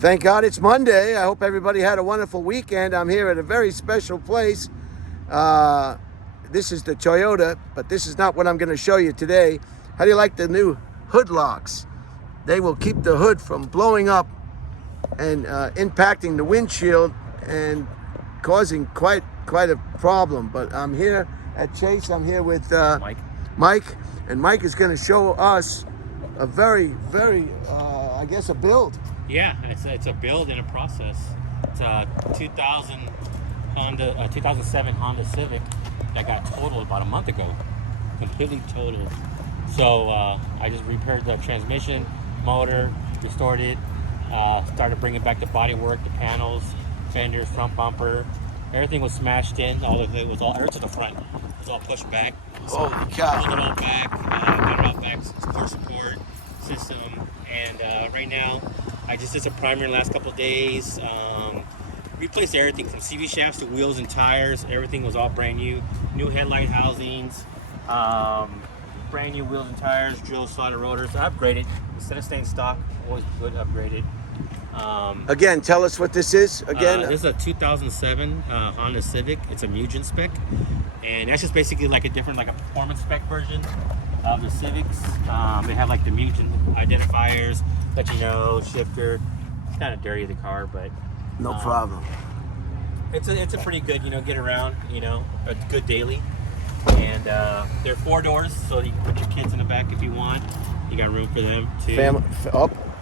Thank God it's Monday. I hope everybody had a wonderful weekend. I'm here at a very special place. This is the Toyota, but this is not what I'm going to show you today. How do you like the new hood locks? They will keep the hood from blowing up and impacting the windshield and causing quite a problem. But I'm here at Chase. I'm here with Mike, and Mike is going to show us a very, I guess, a build. Yeah, it's a build and a process. It's a 2007 Honda Civic that got totaled about a month ago, completely totaled. So I just repaired the transmission, motor, restored it, started bringing back the bodywork, the panels, fenders, front bumper. Everything was smashed in. All of it was all to the front. It was all pushed back. So Holy cow! pulled it all back, got it all back. It's core support system, and right now I just did some primer in the last couple of days. Replaced everything from CV shafts to wheels and tires. Everything was all brand new. New headlight housings, brand new wheels and tires, drill slotted rotors. I upgraded instead of staying stock. Always good upgraded. Again, tell us what this is. Again, this is a 2007 Honda Civic. It's a Mugen spec, and that's just basically like a performance spec version of the Civics. They have like the Mugen identifiers, let you know, shifter. It's kind of dirty, the car, but no problem. It's a pretty good, get around, a good daily. And they're 4 doors, so you can put your kids in the back if you want. You got room for them too.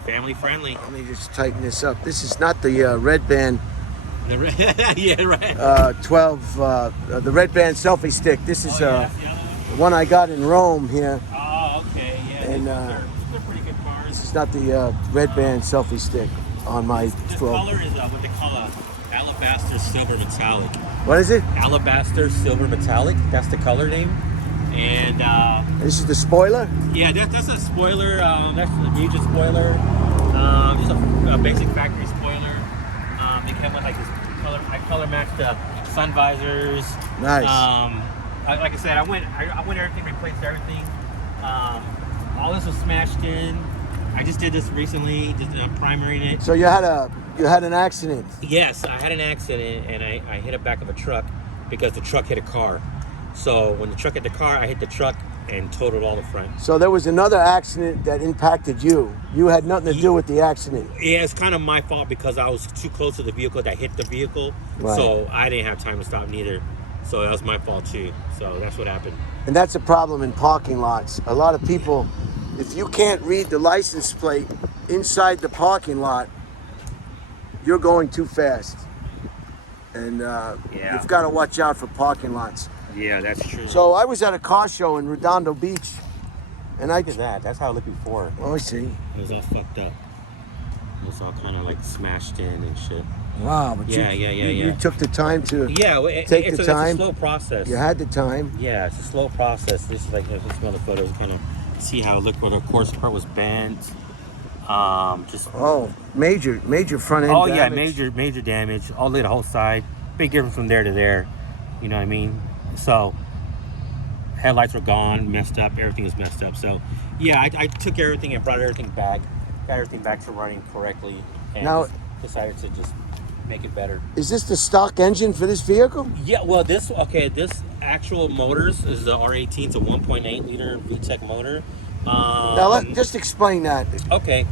Family friendly. Let me just tighten this up. This is not the Red Band. Yeah, right. 12, the Red Band selfie stick. This is the one I got in Rome here. Oh, okay, yeah. And they're pretty good cars. this is not the Red Band selfie stick on my This 12. color is what they call a alabaster silver metallic. What is it? Alabaster silver metallic. That's the color name. And This is the spoiler? yeah, that's a spoiler. That's a Mugen spoiler. Just a basic factory spoiler. They came with like this color. I color matched the sun visors. Nice. Like I said, I went everything, replaced everything. All this was smashed in. I just did this recently, just primering it. So you had an accident. Yes, I had an accident and I hit the back of a truck because the truck hit a car. So when the truck hit the car, I hit the truck and totaled all the front. So there was another accident that impacted you. You had nothing to do with the accident. Yeah, it's kind of my fault because I was too close to the vehicle that hit the vehicle. Right. So I didn't have time to stop neither. So that was my fault too. So that's what happened. And that's a problem in parking lots. A lot of people, if you can't read the license plate inside the parking lot, you're going too fast. And you've got to watch out for parking lots. Yeah, that's true. So I was at a car show in Redondo Beach, and Look at that. That's how it looked before. Oh, I see. It was all fucked up. It was all kind of like smashed in and shit. Wow, but you took the time to take the time. It's a slow process. You had the time. Yeah, it's a slow process. This is like some other photos, kind of see how it looked where the core support was bent. Major front end. damage. Yeah, major damage. All the whole side. Big difference from there to there. You know what I mean? So headlights were gone, messed up. Everything was messed up. So yeah, I took everything and brought everything back, got everything back to running correctly, and now decided to just make it better. Is this the stock engine for this vehicle? Yeah, well, this actual motors is the R18. It's a 1.8 liter VTEC motor. Now, just explain that. Okay.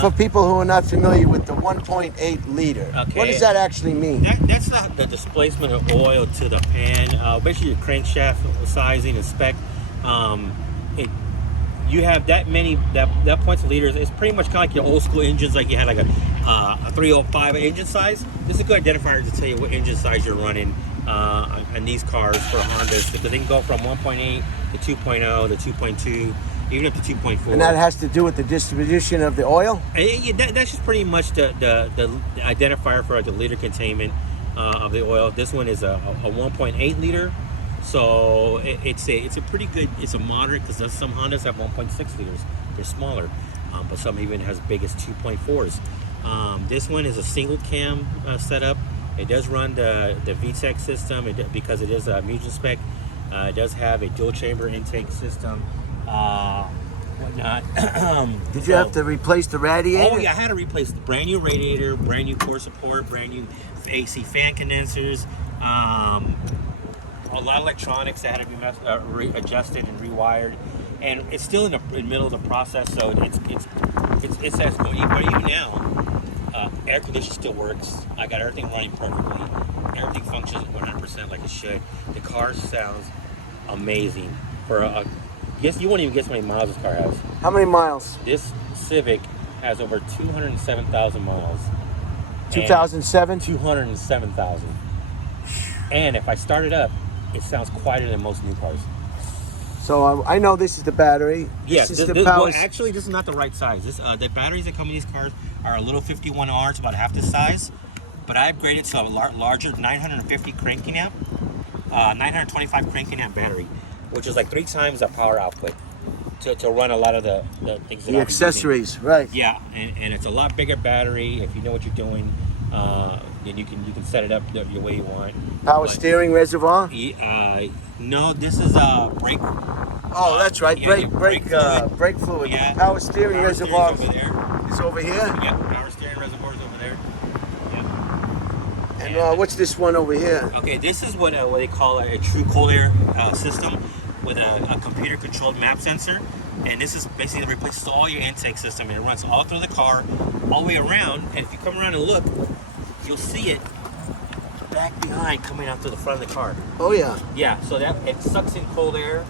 For people who are not familiar with the 1.8 liter, what does that actually mean? That's the displacement of oil to the pan. Basically, your crankshaft sizing and spec. You have that points of liters. It's pretty much kind of like your old school engines, like you had like a 305 engine size. This is a good identifier to tell you what engine size you're running on these cars for Hondas, because they can go from 1.8 to 2.0 to 2.2. Even up to 2.4. And that has to do with the distribution of the oil? That's just pretty much the identifier for the liter containment of the oil. This one is a 1.8 liter. So it's a pretty good, it's a moderate, because some Hondas have 1.6 liters. They're smaller, but some even has big as 2.4s. This one is a single cam setup. It does run the VTEC system because it is a Mugen spec. It does have a dual chamber intake system. whatnot. Did you have to replace the radiator? Oh yeah, I had to replace the brand new radiator, brand new core support, brand new AC fan condensers, a lot of electronics that had to be adjusted and rewired, and it's still in the middle of the process. So it says, but even now, air conditioning still works. I got everything running perfectly. Everything functions 100% like it should. The car sounds amazing. For a guess you won't even guess how many miles this car has. How many miles? This Civic has over 207,000 miles. 2007? 207,000. And if I start it up, it sounds quieter than most new cars. So I know this is the battery. Yes, This is the power. well, actually, this is not the right size. The batteries that come in these cars are a little 51R, it's about half this size. But I upgraded to a larger 950 cranking amp, 925 cranking amp battery, which is like 3 times the power output to run a lot of the things. The accessories, right? Yeah, and it's a lot bigger battery. If you know what you're doing, then you can set it up the way you want. Power steering reservoir? No, this is a brake. Oh, that's right. Yeah, Brake fluid. Yeah. Power steering reservoir over there. is over here. Yeah, power steering reservoir is over there. Yeah. And what's this one over here? Okay, this is what they call a true cold air system with a computer-controlled map sensor. And this is basically replaces all your intake system, and it runs all through the car, all the way around. And if you come around and look, you'll see it back behind coming out to the front of the car. Oh yeah. Yeah, so that it sucks in cold air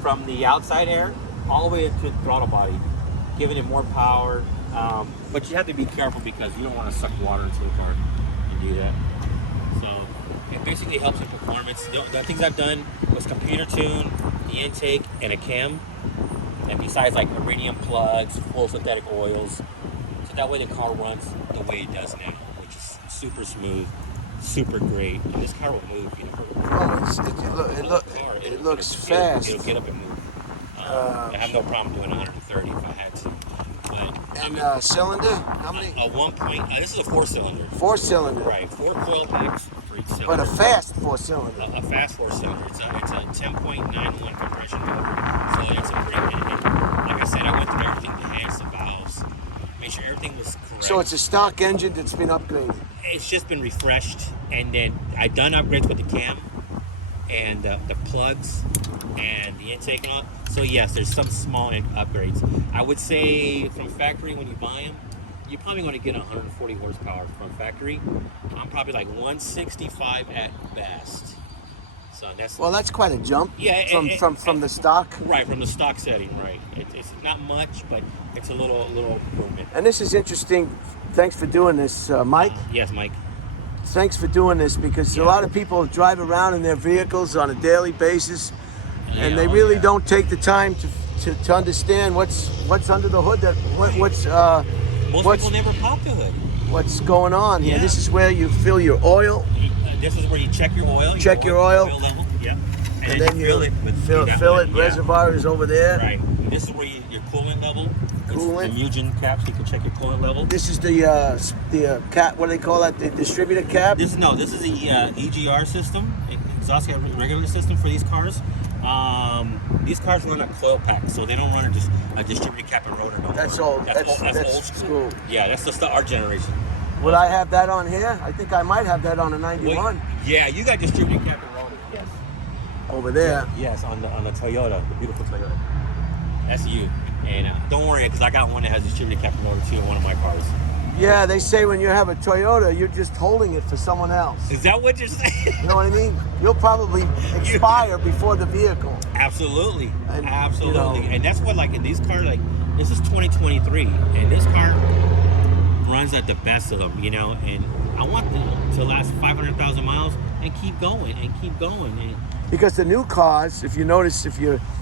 from the outside air all the way into the throttle body, giving it more power. But you have to be careful because you don't want to suck water into the car and do that. So it basically helps in performance. The things I've done was computer tune, the intake, and a cam. And besides like iridium plugs, full synthetic oils, so that way the car runs the way it does now, which is super smooth, super great. And this car will move, you know. Oh, it looks fast. It'll get up and move. I have no problem doing 130 if I had to. But and cylinder? How many? A 1. This is a 4-cylinder. 4-cylinder. Right, 4 coil packs for each cylinder. But a fast 4-cylinder. A fast 4-cylinder. It's a 10.91 compression motor. So it's a pretty. Like I said, I went through everything, the heads, the valves, made sure everything was correct. So it's a stock engine that's been upgraded. It's just been refreshed, and then I done upgrades with the cam and the plugs and the intake and all. So yes, there's some small upgrades. I would say from factory when you buy them, you're probably going to get 140 horsepower from factory. I'm probably like 165 at best. So that's quite a jump. Yeah, from the stock. Right, from the stock setting. Right, it's not much, but it's a little improvement. And this is interesting. Thanks for doing this, Mike. Yes, Mike. Thanks for doing this because a lot of people drive around in their vehicles on a daily basis, and they really don't take the time to understand what's under the hood. Most people never pop the hood. What's going on here? Yeah. This is where you fill your oil. This is where you check your oil. Check your oil. Level. Yeah. And then you fill it. Yeah. Reservoir is over there. Right. This is where your coolant level. Coolant. The Mugen caps. You can check your coolant level. This is the cap. What do they call that? The distributor cap. This is the EGR system, exhaust gas regulator system for these cars. These cars run a coil pack, so they don't run a distributor cap and rotor. That's old. That's old school. Yeah, that's just our generation. Would I have that on here? I think I might have that on a 91. Yeah, you got distributor cap and rotor. Yes. Over there. Yes, on the Toyota, the beautiful Toyota. That's you. And don't worry, because I got one that has distributor cap and rotor too in one of my cars. Yeah, they say when you have a Toyota, you're just holding it for someone else. Is that what you're saying? You know what I mean? You'll probably expire before the vehicle. Absolutely. And, absolutely. And that's what, like, in these cars, like, this is 2023, and this car runs at the best of them, you know, and I want them to last 500,000 miles and keep going and keep going. And because the new cars, if you notice,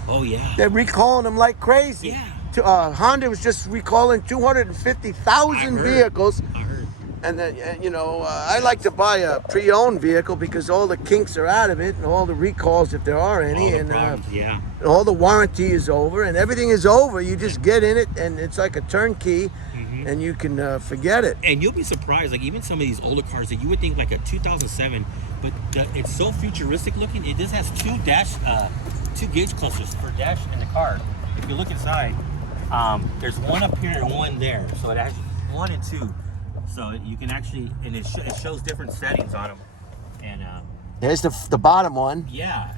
oh yeah, they're recalling them like crazy. Yeah. Honda was just recalling 250,000 vehicles. I heard. And then, I like to buy a pre-owned vehicle because all the kinks are out of it and all the recalls, if there are any, and all the warranty is over and everything is over. You just get in it and it's like a turnkey. And you can forget it. And you'll be surprised, like even some of these older cars that you would think like a 2007, but it's so futuristic looking. It just has two gauge clusters per dash in the car. If you look inside, There's one up here and one there, so it has 1 and 2. So you can actually, and it shows different settings on them. And There's the bottom one. yeah,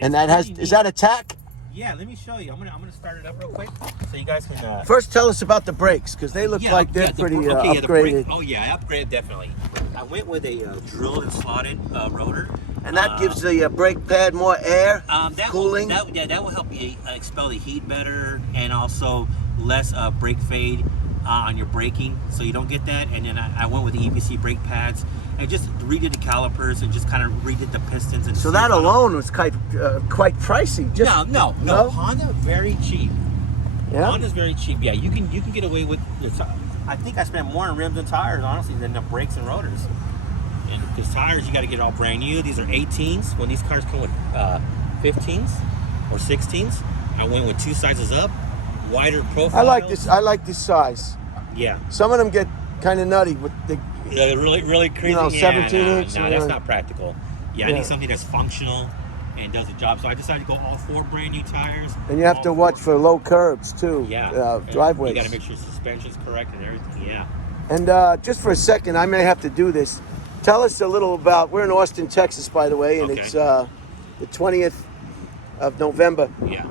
And that has, is that a tack? Yeah, let me show you. I'm gonna start it up real quick so you guys can. First, tell us about the brakes, because they look like they're pretty upgraded. Oh yeah, upgraded definitely. I went with a drilled and slotted rotor. And that gives the brake pad more air, cooling. That will help you expel the heat better, and also less brake fade on your braking, so you don't get that. And then I went with the EBC brake pads and just redid the calipers and just kind of redid the pistons. And so that alone was quite pricey. Just, no. Honda very cheap. Yeah. Honda's very cheap. Yeah, you can get away with. I think I spent more on rims and tires honestly than the brakes and rotors. And because tires, you got to get all brand new. These are 18s. When these cars come with 15s or 16s, I went with 2 sizes up, wider profile. I like this size. Yeah. Some of them get kind of nutty with the really crazy. 17 inch. No, that's not practical. Yeah, I need something that's functional and does the job. So I decided to go all 4 brand new tires. And you have to watch for low curbs too. Yeah. Driveways. You got to make sure suspension's correct and everything. Yeah. And just for a second, I may have to do this. Tell us a little about. We're in Austin, Texas, by the way, and it's the 20th of November. Yeah.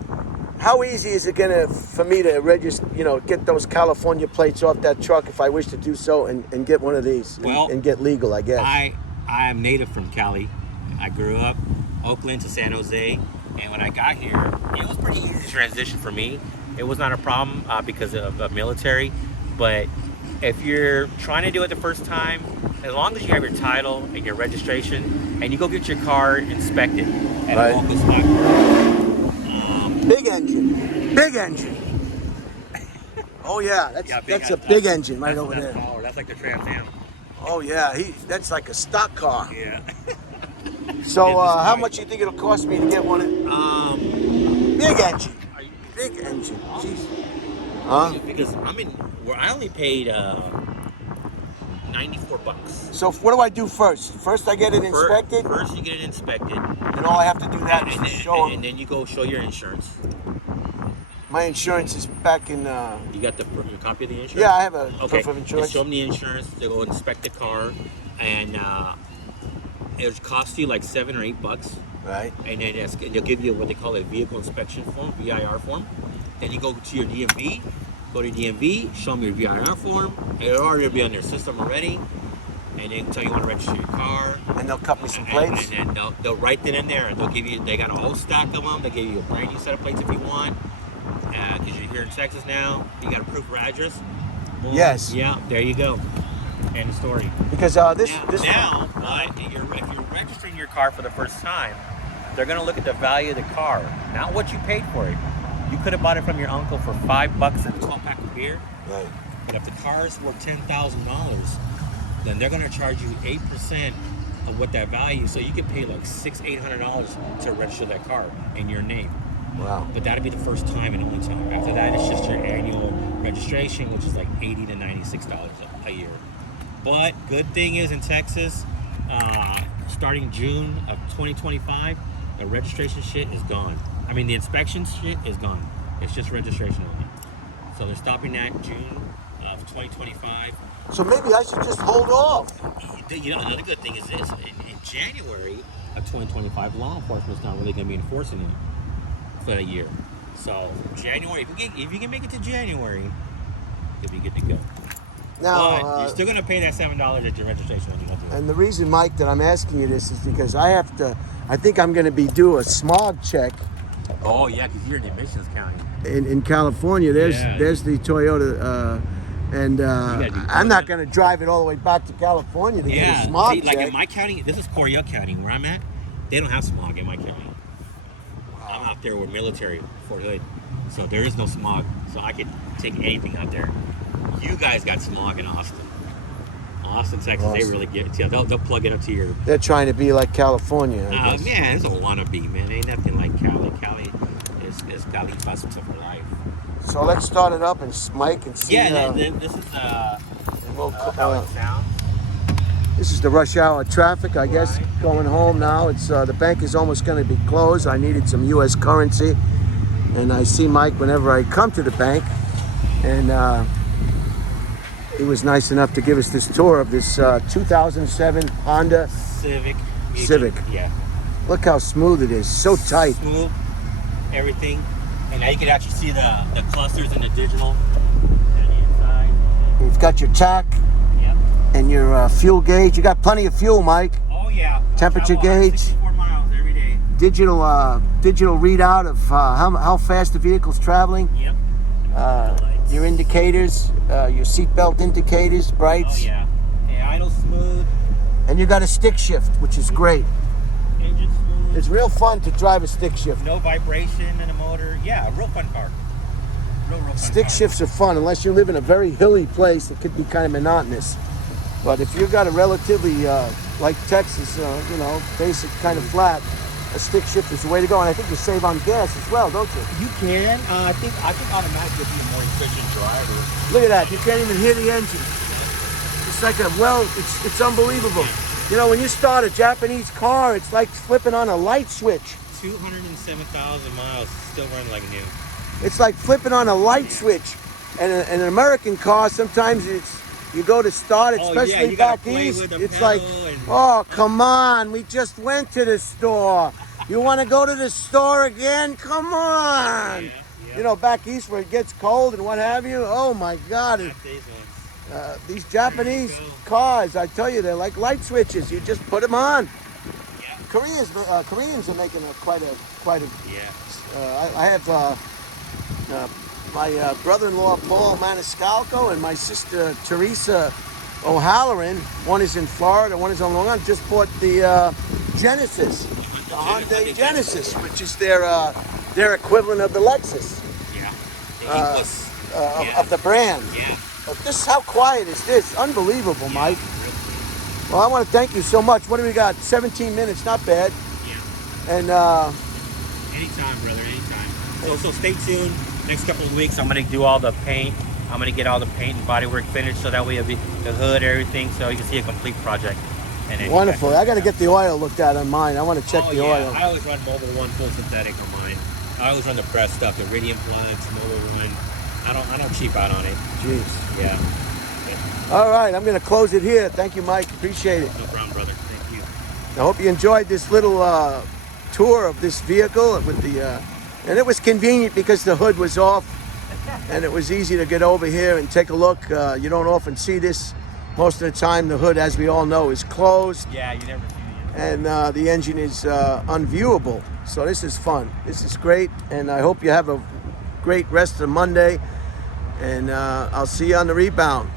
How easy is it for me to register? Get those California plates off that truck if I wish to do so, and get one of these and get legal, I guess. I am native from Cali. I grew up Oakland to San Jose, and when I got here, it was pretty easy to transition for me. It was not a problem because of military, but if you're trying to do it the first time, as long as you have your title and your registration, and you go get your car inspected at a local stock. Big engine. Oh yeah, that's a big engine right over there. Power. That's like the Trans Am. Oh yeah, that's like a stock car. Yeah. So how much do you think it'll cost me to get one? Big engine. Big engine. Jeez. Huh? Because I only paid $94. So what do I do first? First I get it inspected? First you get it inspected. And all I have to do that is show them. And then you go show your insurance. My insurance is back in... You got your copy of the insurance? Yeah, I have a proof of insurance. Just show them the insurance. They go inspect the car. And it'll cost you like $7 or $8. Right. And then they'll give you what they call a vehicle inspection form, VIR form. Then you go to your DMV. Go to DMV, show them your VIR form. It'll already be on their system already. And they tell you want to register your car. And they'll cut me some plates. And then they'll write it in there. And they got a whole stack of them. They give you a brand new set of plates if you want. Because you're here in Texas now. You got a proof of address. Boom. Yes. Yeah, there you go. End of story. Because if you're registering your car for the first time, they're going to look at the value of the car, not what you paid for it. You could have bought it from your uncle for $5 and a 12-pack of beer. Right. But if the car's worth $10,000, then they're going to charge you 8% of what that value. So you could pay like $600-800 to register that car in your name. Wow. But that'll be the first time and only time. After that, it's just your annual registration, which is like $80 to $96 a year. But good thing is in Texas, starting June of 2025, the registration shit is gone. I mean, the inspection shit is gone. It's just registration only. So they're stopping that June of 2025. So maybe I should just hold off. Another good thing is this. In January of 2025, law enforcement's not really going to be enforcing it for a year. So January, if you can make it to January, you'll be good to go. Now, but you're still going to pay that $7 at your registration when you go through it. And the reason, Mike, that I'm asking you this is because I think I'm going to be due a smog check. Oh yeah, because you're in the emissions county. In California, there's the Toyota, and I'm not going to drive it all the way back to California to get a smog check. Like in my county, this is Coryell County where I'm at. They don't have smog in my county. Wow. I'm out there with military, Fort Hood, so there is no smog. So I could take anything out there. You guys got smog in Austin. Austin, Texas, they really give it to you. They'll plug it up to your... They're trying to be like California. Man, it's a wannabe, man. Ain't nothing like Cali. Cali is Cali Custom for life. So let's start it up and Mike and see. Yeah, this is how it sounds. This is the rush hour traffic, I guess, going home now. It's the bank is almost going to be closed. I needed some U.S. currency. and I see Mike whenever I come to the bank, and he was nice enough to give us this tour of this 2007 Honda Civic. Yeah. Look how smooth it is, so tight. Smooth, everything. And now you can actually see the clusters in the digital on the inside. You've got your tack Yep. and your fuel gauge. You got plenty of fuel, Mike. Oh yeah. Temperature gauge. 64 miles every day. Digital readout of how fast the vehicle's traveling. Yep. Your indicators, your seatbelt indicators, Oh brights. yeah. Hey, idle smooth. And you got a stick shift, which is great. Engine smooth. It's real fun to drive a stick shift. No vibration in the motor. Yeah, real fun car. Real fun Stick car. shifts are fun unless you live in a very hilly place. It could be kind of monotonous. But if you've got a relatively, like Texas, basic kind of flat, a stick shift is the way to go. And I think you save on gas as well, don't you? You can. I think automatically be a more efficient driver. Look at that. You can't even hear the engine. It's like it's unbelievable. You know, when you start a Japanese car, it's like flipping on a light switch. 207,000 miles, still running like new. It's like flipping on a light switch. And an American car, sometimes you go to start, especially you gotta back play east, with the it's like, pedal and- oh, come on, we just went to the store. You want to go to the store again? Come on. Yeah. You know, back east where it gets cold and what have you, oh my God. Not these ones. These Japanese cars, I tell you, they're like light switches. You just put them on. Yeah. Koreans are making quite a. Yeah. I have my brother-in-law Paul Maniscalco and my sister Teresa O'Halloran. One is in Florida, one is on Long Island. Just bought the Genesis, the Hyundai Genesis, which is their equivalent of the Lexus Yeah. The English. of the brand. Yeah. But how quiet is this? Unbelievable, Mike. Well, I want to thank you so much. What do we got? 17 minutes, not bad. Yeah. And Anytime, brother. Anytime. So stay tuned. Next couple of weeks, I'm gonna do all the paint. I'm gonna get all the paint and bodywork finished, so that way it'll be the hood, everything, so you can see a complete project. And then wonderful. I got to get the oil looked at on mine. I want to check the oil. I always run Mobile One full synthetic on mine. I always run the press stuff, the Iridium Flux, Mobile One. I don't cheap out on it. Jeez. Yeah. All right, I'm going to close it here. Thank you, Mike. Appreciate it. No problem, brother. Thank you. I hope you enjoyed this little tour of this vehicle with the, and it was convenient because the hood was off, and it was easy to get over here and take a look. You don't often see this. Most of the time, the hood, as we all know, is closed, Yeah, you never see it. and the engine is unviewable. So this is fun. This is great, and I hope you have a great rest of Monday. And I'll see you on the rebound.